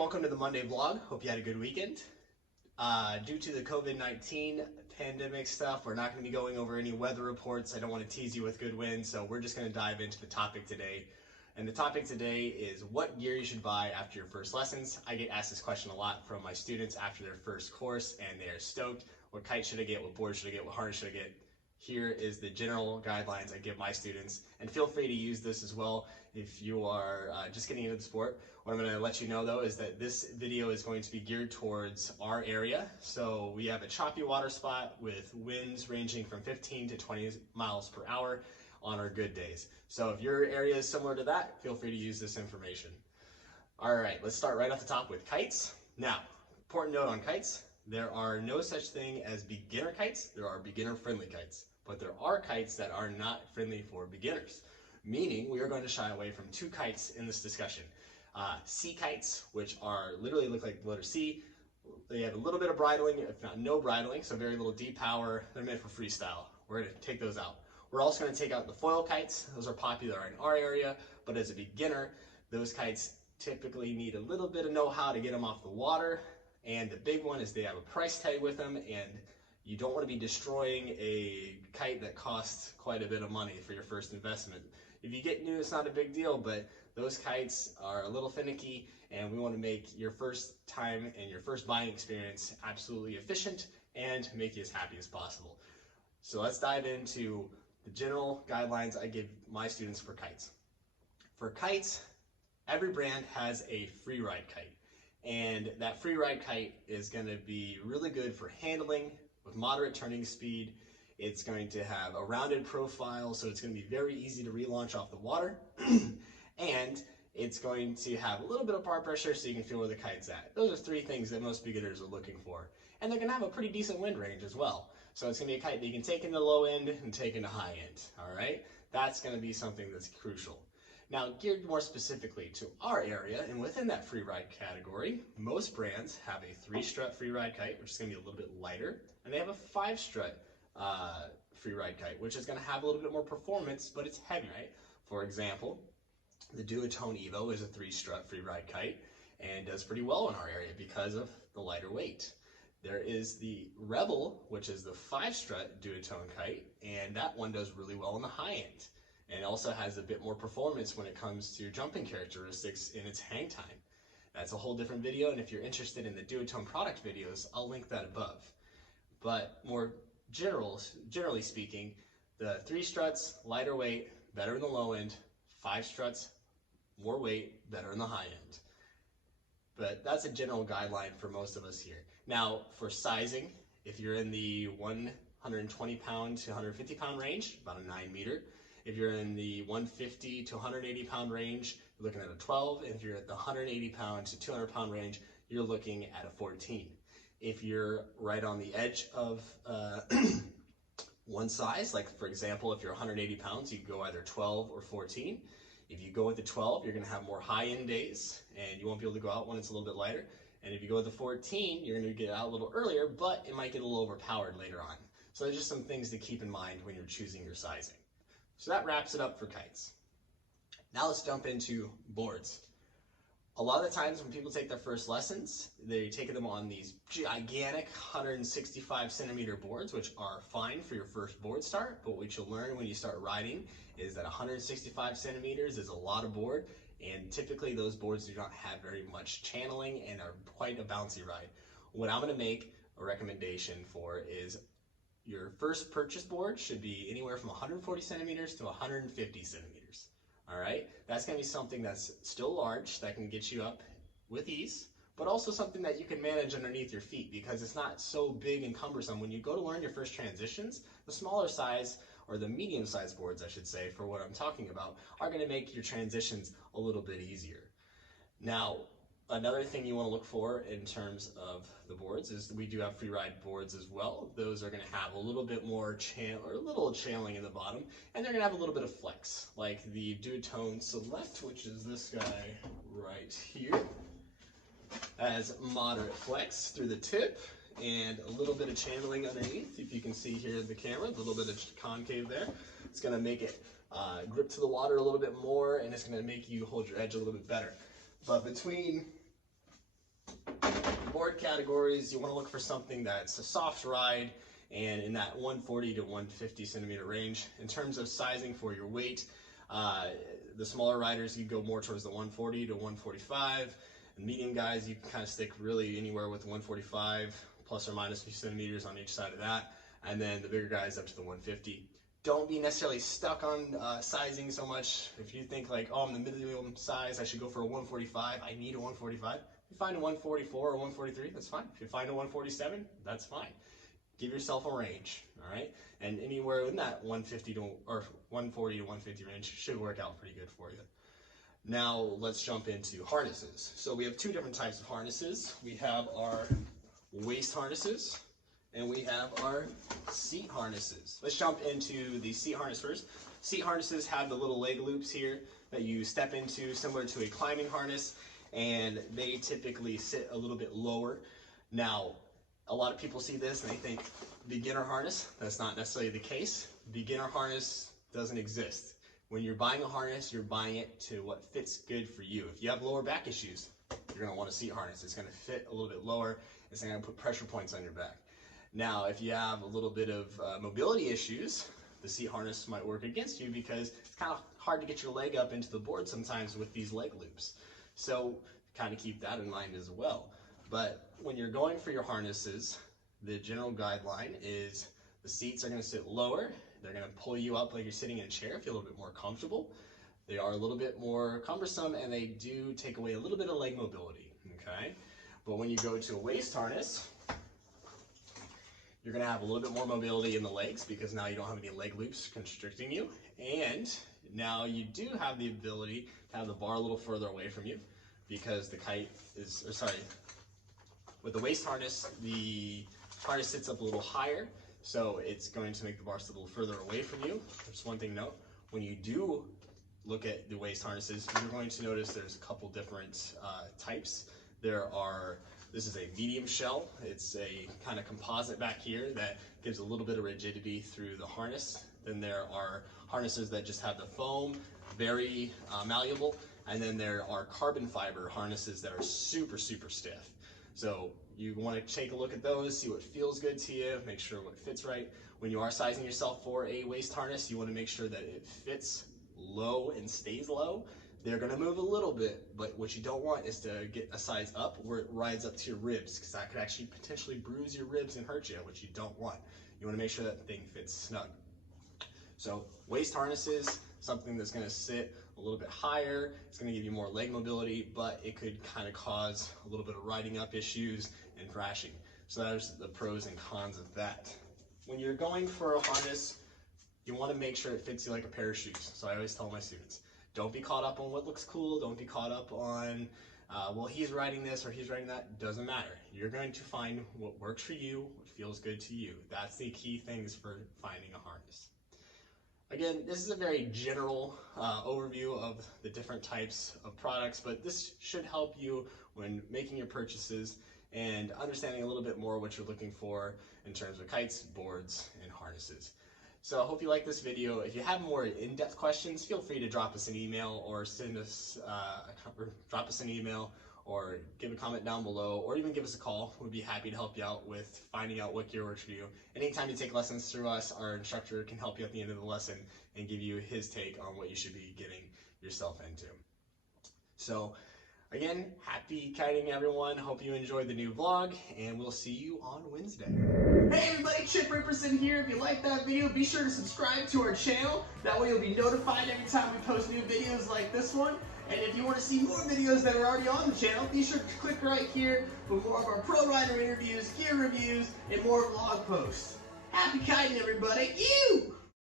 welcome to the Monday vlog. Hope you had a good weekend. Due to the COVID-19 pandemic stuff, we're not going to be going over any weather reports. I don't want to tease you with good winds, so we're just going to dive into the topic today. And the topic today is what gear you should buy after your first lessons. I get asked this question a lot from my students after their first course, and they are stoked. What kite should I get? What board should I get? What harness should I get? Here is the general guidelines I give my students, and feel free to use this as well if you are just getting into the sport. What I'm going to let you know though is that this video is going to be geared towards our area. So we have a choppy water spot with winds ranging from 15 to 20 miles per hour on our good days. So if your area is similar to that, feel free to use this information. All right, let's start right off the top with kites. Now, important note on kites, there are no such thing as beginner kites. There are beginner friendly kites. But there are kites that are not friendly for beginners, meaning we are going to shy away from two kites in this discussion. C kites, which are literally look like the letter C. They have a little bit of bridling, if not no bridling, so very little deep power. They're meant for freestyle. We're going to take those out. We're also going to take out the foil kites. Those are popular in our area, but as a beginner, those kites typically need a little bit of know-how to get them off the water. And the big one is they have a price tag with them, and you don't want to be destroying a kite that costs quite a bit of money for your first investment. If you get new, it's not a big deal, but those kites are a little finicky, and we want to make your first time and your first buying experience absolutely efficient and make you as happy as possible. So let's dive into the general guidelines I give my students for kites. For kites, every brand has a Freeride kite, and that Freeride kite is going to be really good for handling with moderate turning speed. It's going to have a rounded profile, so it's going to be very easy to relaunch off the water. And it's going to have a little bit of power pressure so you can feel where the kite's at. Those are three things that most beginners are looking for. And they're going to have a pretty decent wind range as well. So it's going to be a kite that you can take into low end and take into high end, all right? That's going to be something that's crucial. Now, geared more specifically to our area, and within that Freeride category, most brands have a 3-strut Freeride kite, which is going to be a little bit lighter, and they have a 5-strut Freeride kite, which is going to have a little bit more performance, but it's heavy, right? For example, the Duotone Evo is a 3-strut Freeride kite and does pretty well in our area because of the lighter weight. There is the Rebel, which is the 5-strut Duotone kite, and that one does really well in the high end. And also has a bit more performance when it comes to jumping characteristics in its hang time. That's a whole different video, and if you're interested in the Duotone product videos, I'll link that above. But more generally speaking, the 3 struts, lighter weight, better in the low end, 5 struts, more weight, better in the high end. But that's a general guideline for most of us here. Now, for sizing, if you're in the 120 pound to 150 pound range, about a 9 meter. If you're in the 150 to 180 pound range, you're looking at a 12. If you're at the 180 pound to 200 pound range, you're looking at a 14. If you're right on the edge of one size, like for example, if you're 180 pounds, you can go either 12 or 14. If you go with the 12, you're going to have more high-end days, and you won't be able to go out when it's a little bit lighter. And if you go with the 14, you're going to get out a little earlier, but it might get a little overpowered later on. So there's just some things to keep in mind when you're choosing your sizing. So that wraps it up for kites. Now let's jump into boards. A lot of the times when people take their first lessons, they take them on these gigantic 165 centimeter boards, which are fine for your first board start, but what you'll learn when you start riding is that 165 centimeters is a lot of board, and typically those boards do not have very much channeling and are quite a bouncy ride. What I'm going to make a recommendation for is your first purchase board should be anywhere from 140 centimeters to 150 centimeters. All right, that's going to be something that's still large, that can get you up with ease, but also something that you can manage underneath your feet because it's not so big and cumbersome. When you go to learn your first transitions, the smaller size, or the medium sized boards I should say, for what I'm talking about, are going to make your transitions a little bit easier. Now, another thing you want to look for in terms of the boards is we do have Freeride boards as well. Those are going to have a little bit more channeling in the bottom, and they're going to have a little bit of flex, like the Duotone Select, which is this guy right here, has moderate flex through the tip and a little bit of channeling underneath. If you can see here in the camera, a little bit of concave there. It's going to make it grip to the water a little bit more, and it's going to make you hold your edge a little bit better. But between board categories, you want to look for something that's a soft ride and in that 140 to 150 centimeter range. In terms of sizing for your weight, the smaller riders, you go more towards the 140 to 145. And medium guys, you can kind of stick really anywhere with 145 plus or minus a few centimeters on each side of that. And then the bigger guys up to the 150. Don't be necessarily stuck on sizing so much. If you think like, oh, I'm the medium size, I should go for a 145, I need a 145. If you find a 144 or 143, that's fine. If you find a 147, that's fine. Give yourself a range, all right? And anywhere in that 150 to or 140 to 150 range should work out pretty good for you. Now let's jump into harnesses. So we have two different types of harnesses. We have our waist harnesses and we have our seat harnesses. Let's jump into the seat harness first. Seat harnesses have the little leg loops here that you step into, similar to a climbing harness, and they typically sit a little bit lower. Now, a lot of people see this and they think beginner harness. That's not necessarily the case. Beginner harness doesn't exist. When you're buying a harness, you're buying it to what fits good for you. If you have lower back issues, you're gonna want a seat harness. It's gonna fit a little bit lower. It's not gonna put pressure points on your back. Now, if you have a little bit of mobility issues, the seat harness might work against you because it's kind of hard to get your leg up into the board sometimes with these leg loops. So kind of keep that in mind as well. But when you're going for your harnesses, the general guideline is the seats are going to sit lower. They're going to pull you up like you're sitting in a chair, feel a little bit more comfortable. They are a little bit more cumbersome and they do take away a little bit of leg mobility, okay? But when you go to a waist harness, you're going to have a little bit more mobility in the legs because now you don't have any leg loops constricting you. And now you do have the ability to have the bar a little further away from you because the kite is, or sorry, with the waist harness, the harness sits up a little higher, so it's going to make the bar sit a little further away from you. Just one thing to note, when you do look at the waist harnesses, you're going to notice there's a couple different types. This is a medium shell. It's a kind of composite back here that gives a little bit of rigidity through the harness. Then there are harnesses that just have the foam, very malleable. And then there are carbon fiber harnesses that are super, super stiff. So you want to take a look at those, see what feels good to you, make sure what fits right. When you are sizing yourself for a waist harness, you want to make sure that it fits low and stays low. They're going to move a little bit, but what you don't want is to get a size up where it rides up to your ribs, because that could actually potentially bruise your ribs and hurt you, which you don't want. You want to make sure that thing fits snug. So waist harnesses, something that's going to sit a little bit higher. It's going to give you more leg mobility, but it could kind of cause a little bit of riding up issues and crashing. So there's the pros and cons of that. When you're going for a harness, you want to make sure it fits you like a pair of shoes. So I always tell my students, don't be caught up on what looks cool. Don't be caught up on, well, he's riding this or he's riding that. Doesn't matter. You're going to find what works for you, what feels good to you. That's the key things for finding a harness. Again, this is a very general overview of the different types of products, but this should help you when making your purchases and understanding a little bit more what you're looking for in terms of kites, boards, and harnesses. So I hope you like this video. If you have more in-depth questions, feel free to drop us an email or drop us an email or give a comment down below or even give us a call. We'd be happy to help you out with finding out what gear works for you. Anytime you take lessons through us, our instructor can help you at the end of the lesson and give you his take on what you should be getting yourself into. So again, happy kiting everyone. Hope you enjoyed the new vlog and we'll see you on Wednesday. Hey everybody, Chip Ripperson here. If you liked that video, be sure to subscribe to our channel. That way you'll be notified every time we post new videos like this one. And if you want to see more videos that are already on the channel, be sure to click right here for more of our pro rider interviews, gear reviews, and more vlog posts. Happy kiting everybody. Ew!